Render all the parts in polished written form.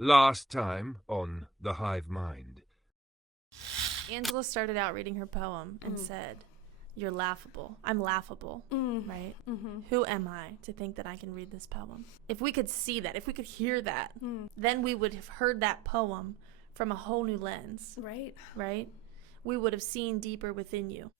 Last time on The Hive Mind. Angela started out reading her poem and said, "You're laughable. I'm laughable." Right? Mm-hmm. Who am I to think that I can read this poem? If we could see that, if we could hear that, then we would have heard that poem from a whole new lens. Right. Right? We would have seen deeper within you.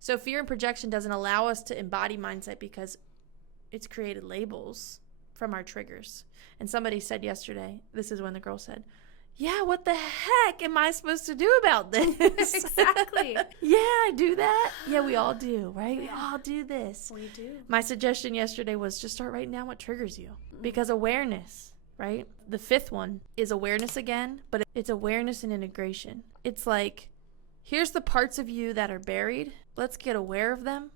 So fear and projection doesn't allow us to embody mindset because it's created labels from our triggers. And somebody said yesterday, this is when the girl said, "Yeah, what the heck am I supposed to do about this?" Exactly. Yeah, I do that. Yeah, we all do, right? We Yeah. all do this. We do. My suggestion yesterday was just start writing down what triggers you. Because awareness, right? The fifth one is awareness again, but it's awareness and integration. It's like, here's the parts of you that are buried. Let's get aware of them.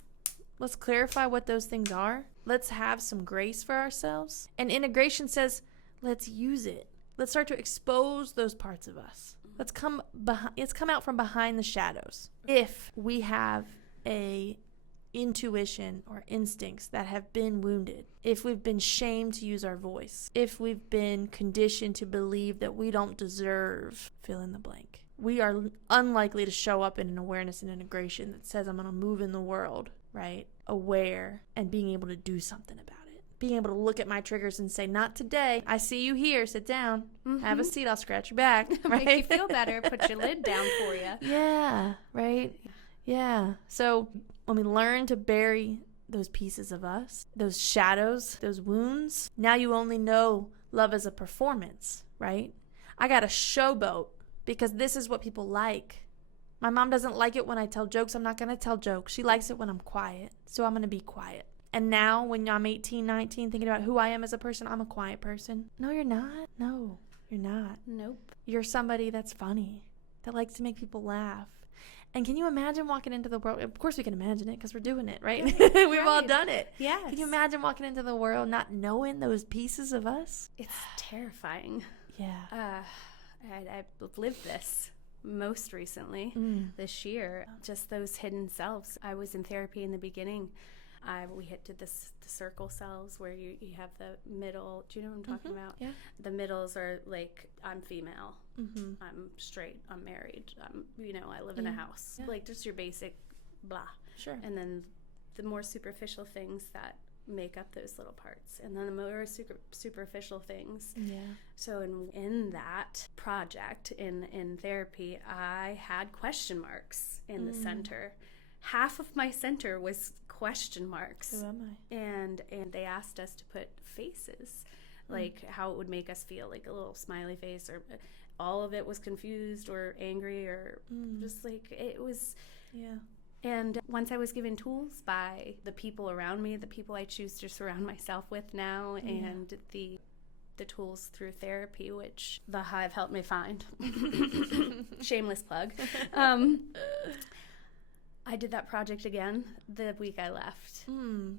Let's clarify what those things are. Let's have some grace for ourselves. And integration says, let's use it. Let's start to expose those parts of us. Let's come out from behind the shadows. If we have a intuition or instincts that have been wounded, if we've been shamed to use our voice, if we've been conditioned to believe that we don't deserve fill in the blank, we are unlikely to show up in an awareness and integration that says, I'm going to move in the world, right? Aware and being able to do something about it. Being able to look at my triggers and say, not today. I see you here. Sit down. Have a seat. I'll scratch your back. Right? Make you feel better. Put your lid down for you. Yeah, right? Yeah. So when we learn to bury those pieces of us, those shadows, those wounds, now you only know love as a performance, right? I got to showboat because this is what people like. My mom doesn't like it when I tell jokes. I'm not going to tell jokes. She likes it when I'm quiet. So I'm going to be quiet. And now when I'm 18, 19, thinking about who I am as a person, I'm a quiet person. No, you're not. No, you're not. Nope. You're somebody that's funny, that likes to make people laugh. And can you imagine walking into the world? Of course we can imagine it because we're doing it, right? We've all done it. Yes. Can you imagine walking into the world not knowing those pieces of us? It's terrifying. Yeah. I've lived this most recently this year. Just those hidden selves. I was in therapy in the beginning. We hit to the circle cells where you have the middle. Do you know what I'm talking about? Yeah. The middles are like, I'm female. I'm straight. I'm married. I live in a house. Yeah. Like just your basic blah. Sure. And then the more superficial things that make up those little parts, and then the more superficial things. Yeah. So in that project in therapy, I had question marks in the center. Half of my center was question marks. Who am I? And they asked us to put faces, like how it would make us feel, like a little smiley face, or all of it was confused or angry or just like it was. Yeah. And once I was given tools by the people around me, the people I choose to surround myself with now, and the tools through therapy, which the Hive helped me find. Shameless plug. I did that project again the week I left.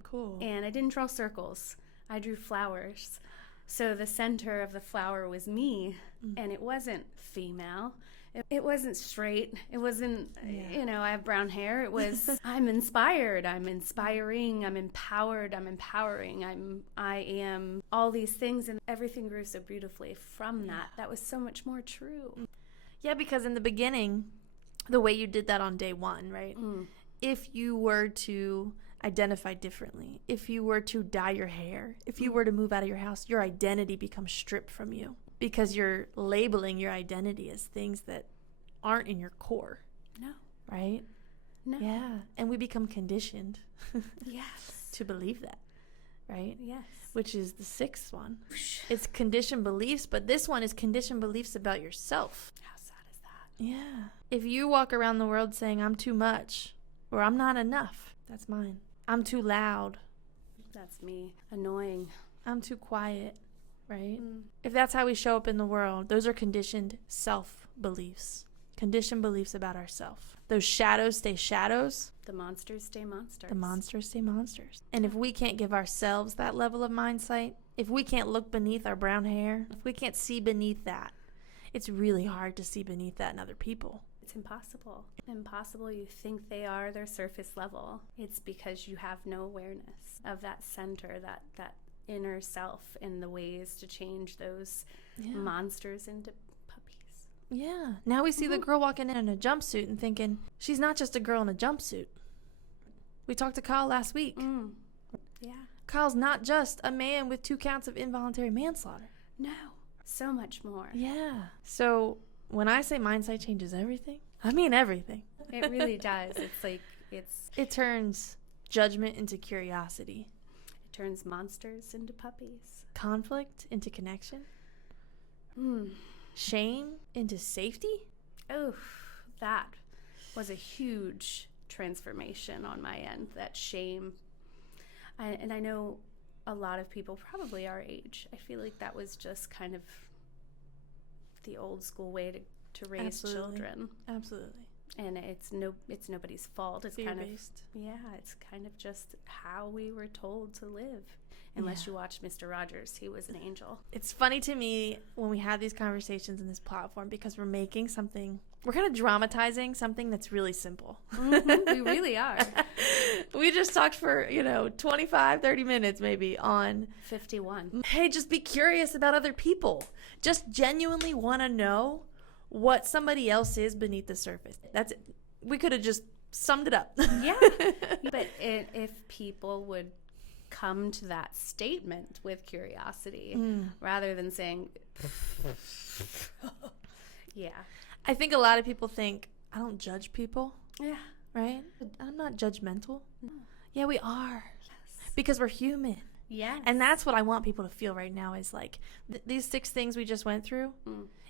Cool. And I didn't draw circles. I drew flowers. So the center of the flower was me, and it wasn't female. It wasn't straight. It wasn't, I have brown hair. It was, I'm inspired. I'm inspiring. I'm empowered. I'm empowering. I am all these things, and everything grew so beautifully from that. That was so much more true. Yeah, because in the beginning, the way you did that on day one, right? If you were to identify differently, if you were to dye your hair, if you were to move out of your house, your identity becomes stripped from you because you're labeling your identity as things that aren't in your core. No. Right? No. Yeah. And we become conditioned Yes. to believe that, right? Yes. Which is the sixth one. It's conditioned beliefs, but this one is conditioned beliefs about yourself. How sad is that? Yeah. If you walk around the world saying, I'm too much, or I'm not enough, that's mine. I'm too loud. That's me. Annoying. I'm too quiet, right? If that's how we show up in the world, those are conditioned self-beliefs. Conditioned beliefs about ourselves. Those shadows stay shadows. The monsters stay monsters. The monsters stay monsters. And if we can't give ourselves that level of mindsight, if we can't look beneath our brown hair, if we can't see beneath that, it's really hard to see beneath that in other people. It's impossible. Impossible. You think they are their surface level. It's because you have no awareness of that center, that inner self, and the ways to change those monsters into puppies. Yeah. Now we see the girl walking in a jumpsuit and thinking, she's not just a girl in a jumpsuit. We talked to Kyle last week. Yeah. Kyle's not just a man with 2 counts of involuntary manslaughter. No. So much more. Yeah. So when I say mindset changes everything, I mean everything. It really does. It's like it turns judgment into curiosity. It turns monsters into puppies. Conflict into connection. Shame into safety. Oh, that was a huge transformation on my end. That shame. And I know a lot of people probably our age, I feel like that was just kind of the old school way to raise children. Absolutely. And it's nobody's fault. It's fear-based. It's kind of just how we were told to live. Unless you watch Mr. Rogers, he was an angel. It's funny to me when we have these conversations in this platform because we're kind of dramatizing something that's really simple. We really are. We just talked for, 25, 30 minutes maybe on 51. Hey, just be curious about other people. Just genuinely want to know what somebody else is beneath the surface. That's it. We could have just summed it up. Yeah. But if people would come to that statement with curiosity rather than saying, yeah. I think a lot of people think, I don't judge people. Yeah. Right? I'm not judgmental. No. Yeah, we are. Yes. Because we're human. Yes. And that's what I want people to feel right now is like these 6 things we just went through.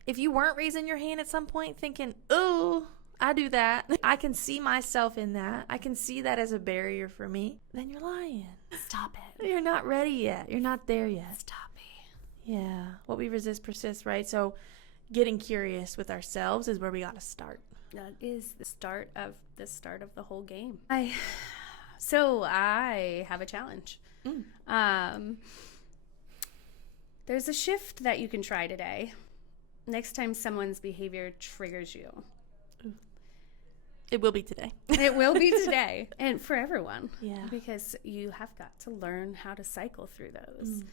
If you weren't raising your hand at some point thinking, oh, I do that. I can see myself in that. I can see that as a barrier for me. Then you're lying. Stop it. You're not ready yet. You're not there yet. Stop it. Yeah. What we resist persists, right? So getting curious with ourselves is where we got to start. That is the start of the whole game. So I have a challenge. There's a shift that you can try today. Next time someone's behavior triggers you. It will be today. It will be today. And for everyone. Yeah. Because you have got to learn how to cycle through those.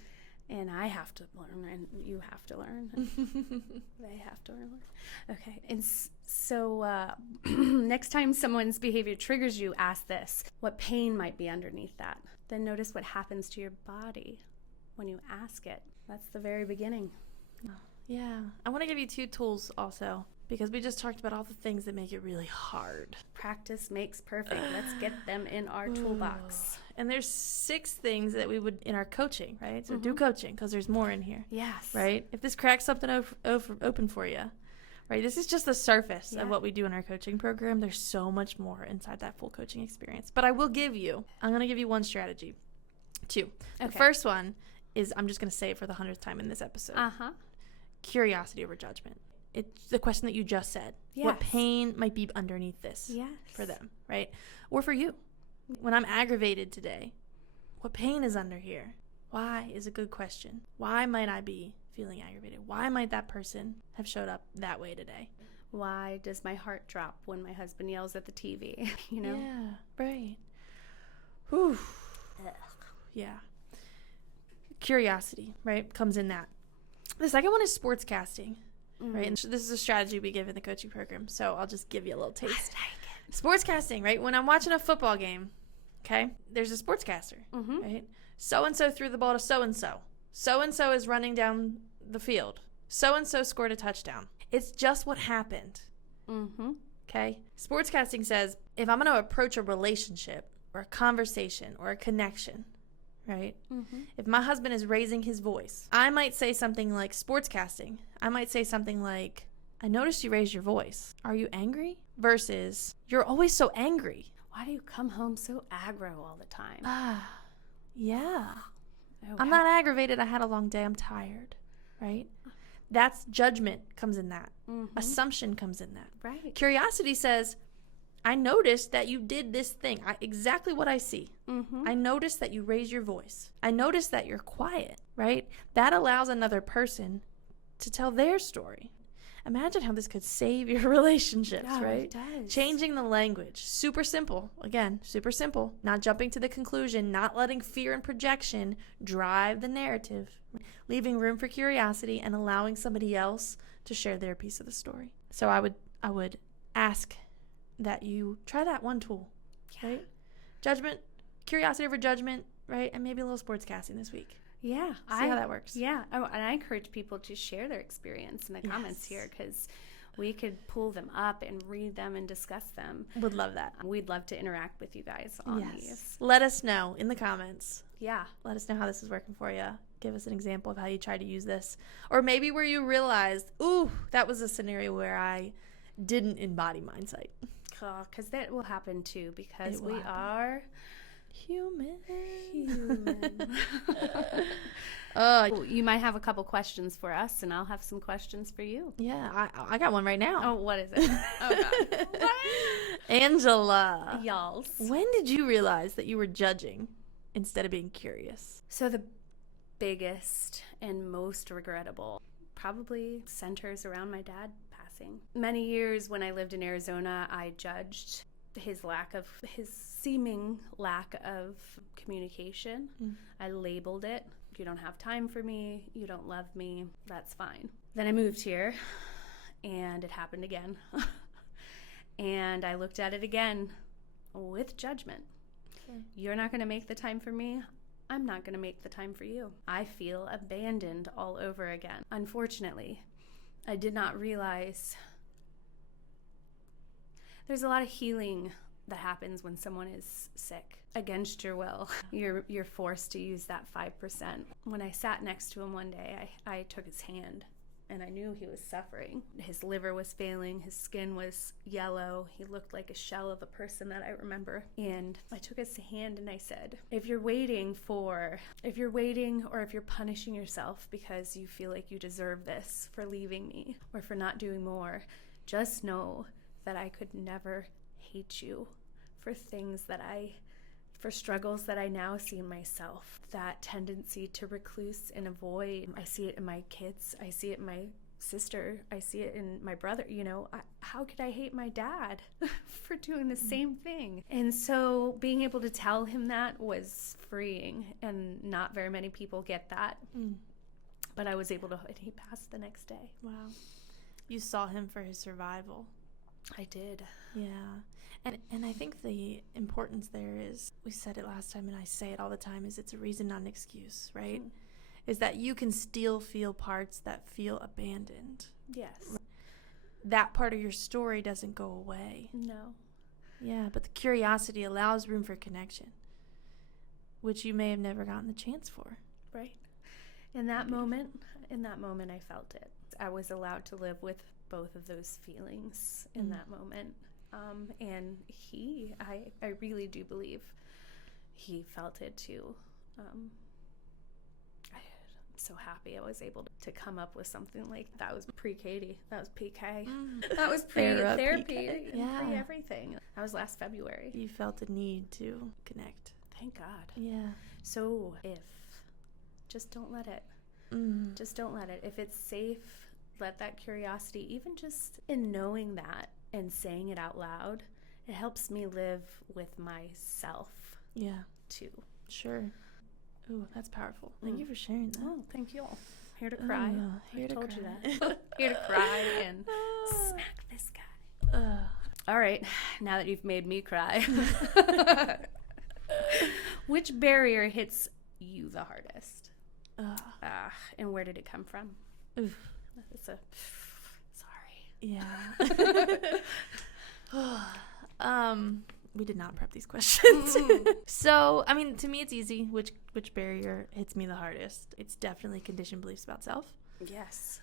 And I have to learn, and you have to learn. They have to learn. Okay. And so next time someone's behavior triggers you, ask this. What pain might be underneath that? Then notice what happens to your body when you ask it. That's the very beginning. Yeah. I want to give you 2 tools also, because we just talked about all the things that make it really hard. Practice makes perfect. Let's get them in our toolbox. And there's 6 things that we would in our coaching, right? So do coaching because there's more in here. Yes. Right? If this cracks something open for you, right? This is just the surface of what we do in our coaching program. There's so much more inside that full coaching experience. But I'm going to give you 1 strategy. 2. The first one is, I'm just going to say it for the 100th time in this episode. Curiosity over judgment. It's the question that you just said. Yes. What pain might be underneath this for them, right? Or for you. When I'm aggravated today, what pain is under here? Why is a good question. Why might I be feeling aggravated? Why might that person have showed up that way today? Why does my heart drop when my husband yells at the TV? Yeah, right. Whew. Yeah. Curiosity, right, comes in that. The second one is sportscasting, right? And this is a strategy we give in the coaching program, so I'll just give you a little taste. I like it. Sportscasting, right? When I'm watching a football game, okay, there's a sportscaster, right? So-and-so threw the ball to so-and-so. So-and-so is running down the field. So-and-so scored a touchdown. It's just what happened, okay? Sportscasting says, if I'm going to approach a relationship or a conversation or a connection, right? If my husband is raising his voice, I might say something like sportscasting. I might say something like, I noticed you raised your voice. Are you angry? Versus, you're always so angry. Why do you come home so aggro all the time? Yeah. Oh, I'm not aggravated. I had a long day. I'm tired, right? That's judgment comes in that. Assumption comes in that. Right. Curiosity says, I noticed that you did this thing. Exactly what I see. I noticed that you raise your voice. I noticed that you're quiet, right? That allows another person to tell their story. Imagine how this could save your relationships, Yeah, right? it does. Changing the language. Super simple. Again, super simple. Not jumping to the conclusion, not letting fear and projection drive the narrative. Leaving room for curiosity and allowing somebody else to share their piece of the story. So I would ask that you try that one tool, right? Judgment, curiosity over judgment, right? And maybe a little sports casting this week. Yeah. See how that works. Yeah. Oh, and I encourage people to share their experience in the comments here, because we could pull them up and read them and discuss them. Would love that. We'd love to interact with you guys on these. Let us know in the comments. Yeah. Let us know how this is working for you. Give us an example of how you tried to use this. Or maybe where you realized, ooh, that was a scenario where I didn't embody mindsight. Because that will happen too, because we are human. You might have a couple questions for us, and I'll have some questions for you. Yeah, I got one right now. Oh, what is it? Oh, God. Angela. Y'all. When did you realize that you were judging instead of being curious? So the biggest and most regrettable probably centers around my dad passing. Many years when I lived in Arizona, I judged his seeming lack of communication. I labeled it. You don't have time for me. You don't love me. That's fine. Then I moved here and it happened again. And I looked at it again with judgment. Okay. You're not going to make the time for me. I'm not going to make the time for you. I feel abandoned all over again. Unfortunately, I did not realize there's a lot of healing that happens when someone is sick against your will. You're forced to use that 5%. When I sat next to him one day, I took his hand and I knew he was suffering. His liver was failing, his skin was yellow, he looked like a shell of a person that I remember. And I took his hand and I said, if you're waiting or if you're punishing yourself because you feel like you deserve this for leaving me or for not doing more, just know that I could never hate you for for struggles that I now see in myself. That tendency to recluse and avoid. I see it in my kids. I see it in my sister. I see it in my brother. How could I hate my dad for doing the same thing? And so being able to tell him that was freeing, and not very many people get that. But I was able to, and he passed the next day. Wow. You saw him for his survival. I did. Yeah. And I think the importance there is, we said it last time and I say it all the time, is it's a reason, not an excuse, right? Is that you can still feel parts that feel abandoned. Yes. That part of your story doesn't go away. No. Yeah, but the curiosity allows room for connection, which you may have never gotten the chance for. Right. In that moment, I felt it. I was allowed to live with both of those feelings in that moment. And I really do believe he felt it too. I'm so happy I was able to come up with something like that. Was pre-Katie. That was PK. That was pre-therapy. Yeah. Pre-everything. That was last February. You felt the need to connect. Thank God. Yeah. So just don't let it. Just don't let it. If it's safe, let that curiosity, even just in knowing that and saying it out loud, it helps me live with myself. Yeah. Too. Sure. Ooh, that's powerful. Thank you for sharing that. Oh, thank you all. Here to cry. Here I to told cry. you that. Here to cry and smack this guy. All right, now that you've made me cry, which barrier hits you the hardest? And where did it come from? Oof. It's sorry. Yeah. We did not prep these questions. So, I mean, to me it's easy. Which barrier hits me the hardest? It's definitely conditioned beliefs about self. Yes.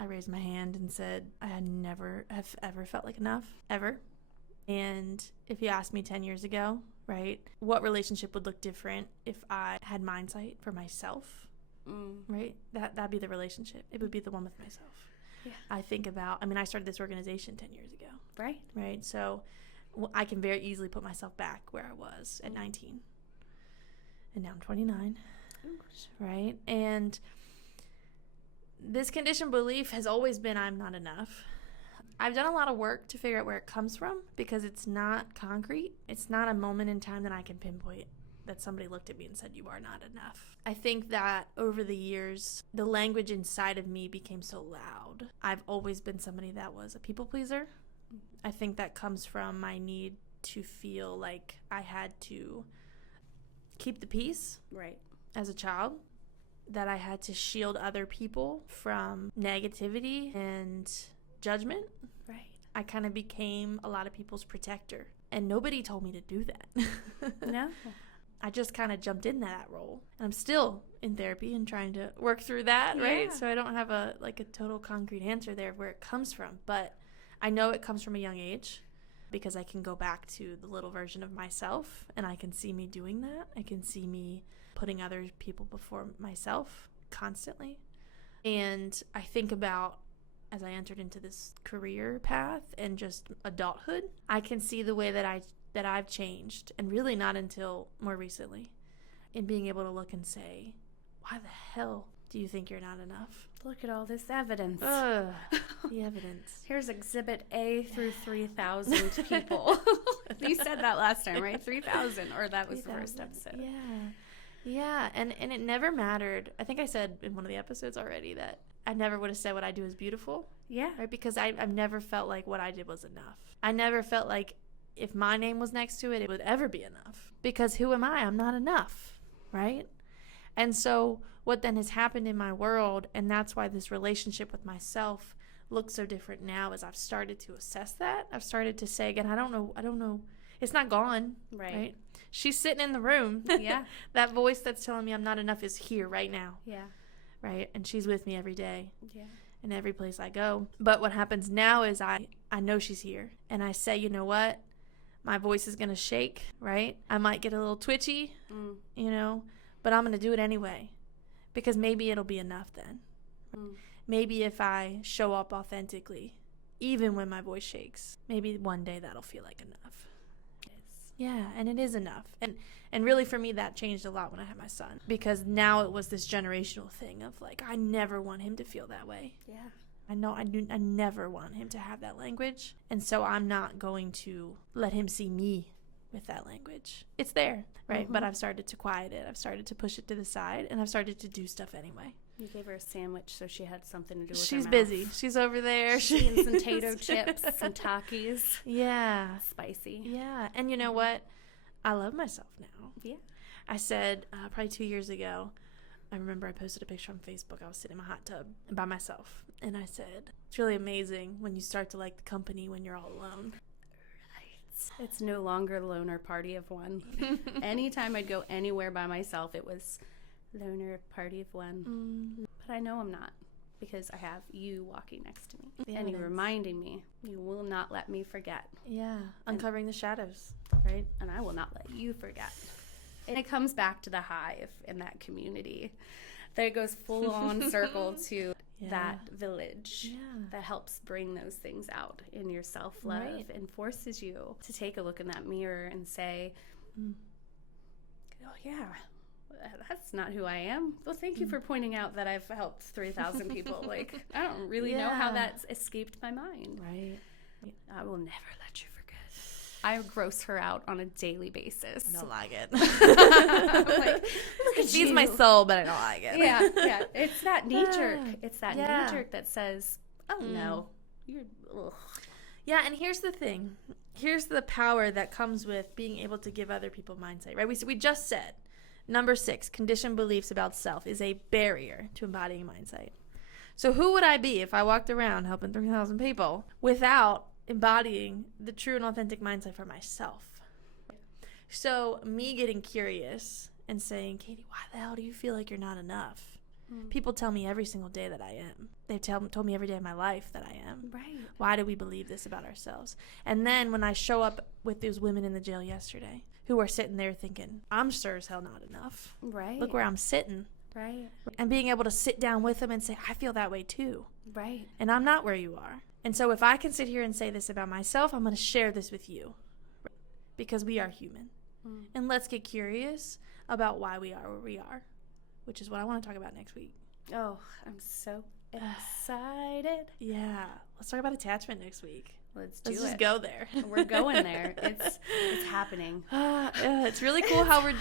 I raised my hand and said I had never have ever felt like enough, ever. And if you asked me 10 years ago, right, what relationship would look different if I had mindsight for myself, right? That'd be the relationship. It would be the one with myself. Yeah. I think about, I started this organization 10 years ago. Right. Right. So I can very easily put myself back where I was at 19. And now I'm 29. right? And this conditioned belief has always been, I'm not enough. I've done a lot of work to figure out where it comes from because it's not concrete. It's not a moment in time that I can pinpoint that somebody looked at me and said, you are not enough. I think that over the years, the language inside of me became so loud. I've always been somebody that was a people pleaser. I think that comes from my need to feel like I had to keep the peace. Right. As a child, that I had to shield other people from negativity and judgment. Right. I kind of became a lot of people's protector, and nobody told me to do that. No. I just kind of jumped in that role, and I'm still in therapy and trying to work through that, right? So I don't have a total concrete answer there of where it comes from, but I know it comes from a young age because I can go back to the little version of myself, and I can see me doing that. I can see me putting other people before myself constantly. And I think about, as I entered into this career path and just adulthood, I can see the way that I've changed, and really not until more recently, in being able to look and say, why the hell do you think you're not enough? Look at all this evidence. The evidence. Here's exhibit A through 3,000 people. You said that last time, right? 3,000, or that was 3,000. The first episode. Yeah, and it never mattered. I think I said in one of the episodes already that I never would have said what I do is beautiful. Yeah. Right? Because I've never felt like what I did was enough. I never felt like if my name was next to it, it would ever be enough. Because who am I? I'm not enough, right? And so what then has happened in my world, and that's why this relationship with myself looks so different now, is I've started to assess that. I've started to say again, I don't know. It's not gone, right? She's sitting in the room. Yeah. That voice that's telling me I'm not enough is here right now. Yeah. Right? And she's with me every day. Yeah. In every place I go. But what happens now is I know she's here. And I say, you know what? My voice is going to shake, right? I might get a little twitchy, but I'm going to do it anyway. Because maybe it'll be enough then. Maybe if I show up authentically, even when my voice shakes, maybe one day that'll feel like enough. Yeah, and it is enough. And really for me that changed a lot when I had my son, because now it was this generational thing of like, I never want him to feel that way. Yeah. I know I never want him to have that language. And so I'm not going to let him see me with that language. It's there, right? But I've started to quiet it. I've started to push it to the side, and I've started to do stuff anyway. You gave her a sandwich so she had something to do with She's her busy. mouth. She's over there. She's eating some potato chips, some Takis. Yeah. Spicy. Yeah. And you know what? I love myself now. Yeah. I said probably 2 years ago, I remember I posted a picture on Facebook. I was sitting in my hot tub by myself. And I said, it's really amazing when you start to like the company when you're all alone. Right. It's no longer loner party of one. Anytime I'd go anywhere by myself, it was loner party of one. But I know I'm not, because I have you walking next to me. And you're reminding me. You will not let me forget. Yeah. Uncovering the shadows, right? And I will not let you forget. And it comes back to the hive in that community. That it goes full on circle to that village that helps bring those things out in your self-love and forces you to take a look in that mirror and say, oh yeah, that's not who I am. Well, thank you for pointing out that I've helped 3,000 people. Like, I don't really know how that's escaped my mind. Right. I will never let you forget. I gross her out on a daily basis. I don't like it. I'm like, look at She's you. my soul, but I don't like it. Yeah. It's that knee jerk. It's that knee jerk that says, oh no, you're, ugh. Yeah, and here's the thing. Here's the power that comes with being able to give other people mindsight, right? We just said, number 6, conditioned beliefs about self is a barrier to embodying mindsight. So who would I be if I walked around helping 3,000 people without embodying the true and authentic mindset for myself? So me getting curious and saying, Katie, why the hell do you feel like you're not enough? People tell me every single day that I am. They've told me every day of my life that I am. Right. Why do we believe this about ourselves? And then when I show up with those women in the jail yesterday who are sitting there thinking, I'm sure as hell not enough. Right. Look where I'm sitting. Right. And being able to sit down with them and say, I feel that way too. Right. And I'm not where you are. And so if I can sit here and say this about myself, I'm going to share this with you. Because we are human. And let's get curious about why we are where we are. which is what I want to talk about next week. Oh, I'm so excited. Yeah. Let's talk about attachment next week. Let's just go there. We're going there. It's happening. Yeah, it's really cool how we're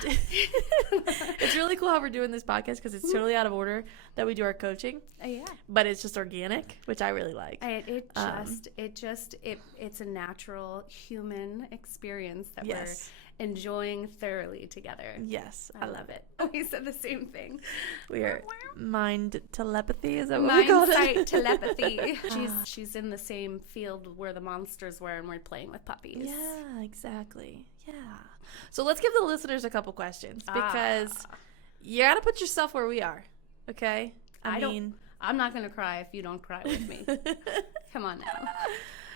it's really cool how we're doing this podcast because it's totally out of order that we do our coaching. Yeah. But it's just organic, which I really like. It's a natural human experience that Yes. we're enjoying thoroughly together. Yes, I love it. We said the same thing. We are mind telepathy, is that what we call Mind-sight it? telepathy. She's in the same field where the monsters were, and we're playing with puppies. Yeah, exactly. Yeah. So let's give the listeners a couple questions because you got to put yourself where we are. Okay? I'm not going to cry if you don't cry with me. Come on now.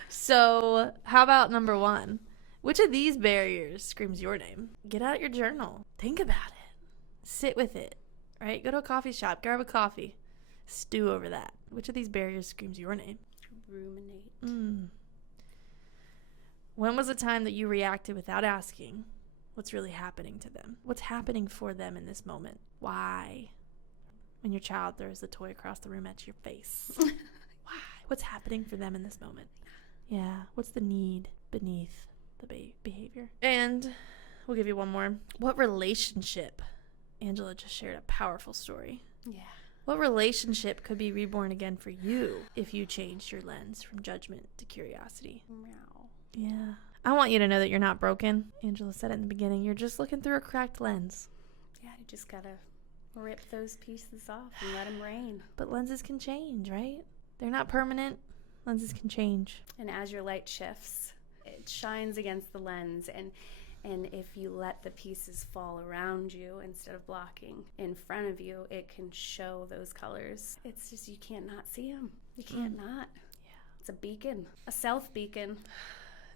So, how about number 1? Which of these barriers screams your name? Get out your journal. Think about it. Sit with it. Right? Go to a coffee shop. Grab a coffee. Stew over that. Which of these barriers screams your name? Ruminate. When was the time that you reacted without asking what's really happening to them? What's happening for them in this moment? Why? When your child throws the toy across the room at your face. Why? What's happening for them in this moment? Yeah. What's the need beneath the behavior? And we'll give you one more. What relationship? Angela just shared a powerful story. Yeah. What relationship could be reborn again for you if you changed your lens from judgment to curiosity? Meow. Yeah. I want you to know that you're not broken. Angela said it in the beginning. You're just looking through a cracked lens. Yeah, you just gotta rip those pieces off and let them rain. But lenses can change, right? They're not permanent. Lenses can change. And as your light shifts, it shines against the lens, and if you let the pieces fall around you instead of blocking in front of you, it can show those colors. It's just you can't not see them. You can't not. Yeah. It's a beacon, a self beacon.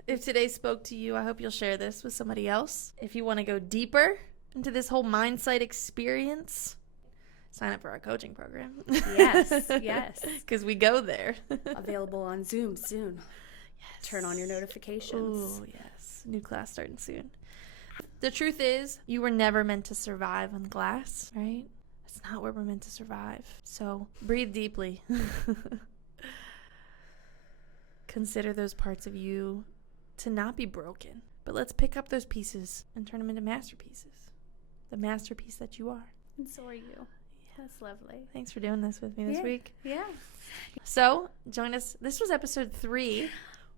If today spoke to you, I hope you'll share this with somebody else. If you want to go deeper into this whole mindset experience, sign up for our coaching program. Yes, yes. Because we go there. Available on Zoom soon. Yes. Turn on your notifications. Oh, yes. New class starting soon. The truth is, you were never meant to survive on glass, right? That's not where we're meant to survive. So breathe deeply. Consider those parts of you to not be broken. But let's pick up those pieces and turn them into masterpieces. The masterpiece that you are. And so are you. That's lovely. Thanks for doing this with me this week. Yeah. So, join us. This was episode 3.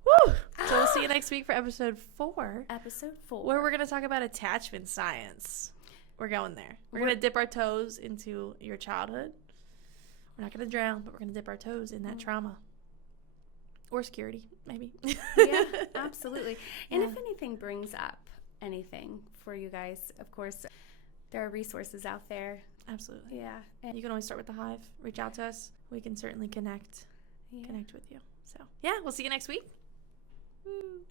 Woo! So we'll see you next week for episode 4. Episode 4. Where we're going to talk about attachment science. We're going there. We're going to dip our toes into your childhood. We're not going to drown, but we're going to dip our toes in that trauma. Or security, maybe. Yeah, absolutely. And if anything brings up anything for you guys, of course, there are resources out there. Absolutely. Yeah. And you can always start with the Hive. Reach out to us. We can certainly connect with you. So, yeah, we'll see you next week.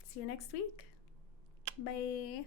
See you next week. Bye.